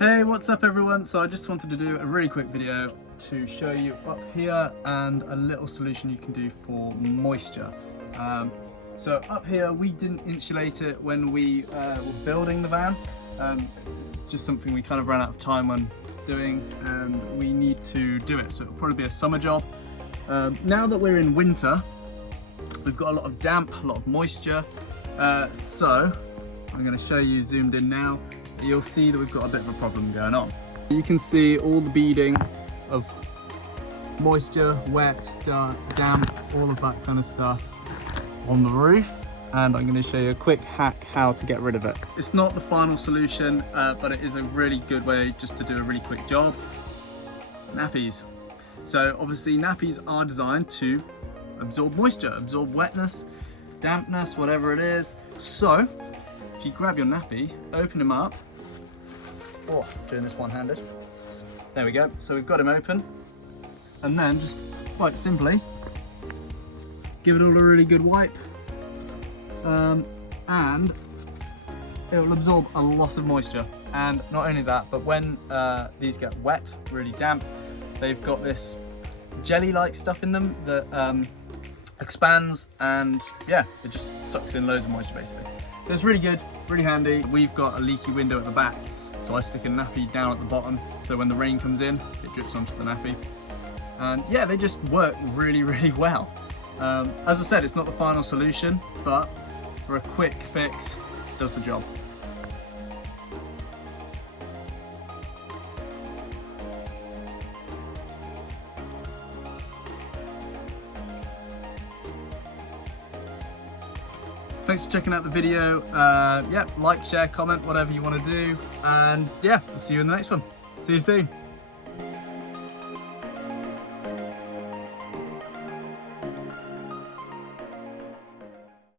Hey, what's up everyone? So I just wanted to do a really quick video to show you up here and a little solution you can do for moisture. So up here we didn't insulate it when we were building the van. It's just something we kind of ran out of time on doing and we need to do it. So it'll probably be a summer job. Now that we're in winter, we've got a lot of damp, a lot of moisture. So I'm going to show you zoomed in now. You'll see that we've got a bit of a problem going on. You can see all the beading of moisture, wet, damp, all of that kind of stuff on the roof. And I'm going to show you a quick hack how to get rid of it. It's not the final solution, but it is a really good way just to do a really quick job. Nappies. So obviously nappies are designed to absorb moisture, absorb wetness, dampness, whatever it is. So if you grab your nappy, open him up. Oh, doing this one-handed. There we go. So we've got him open. And then just quite simply, give it all a really good wipe. And it will absorb a lot of moisture. And not only that, but when these get wet, really damp, they've got this jelly-like stuff in them that expands, and yeah, it just sucks in loads of moisture basically. So it's really good, really handy. We've got a leaky window at the back, so I stick a nappy down at the bottom, so when the rain comes in, it drips onto the nappy. And yeah, they just work really, really well. As I said, it's not the final solution, but for a quick fix, it does the job. Thanks for checking out the video. Yeah, like, share, comment, whatever you want to do. And yeah, I'll see you in the next one. See you soon.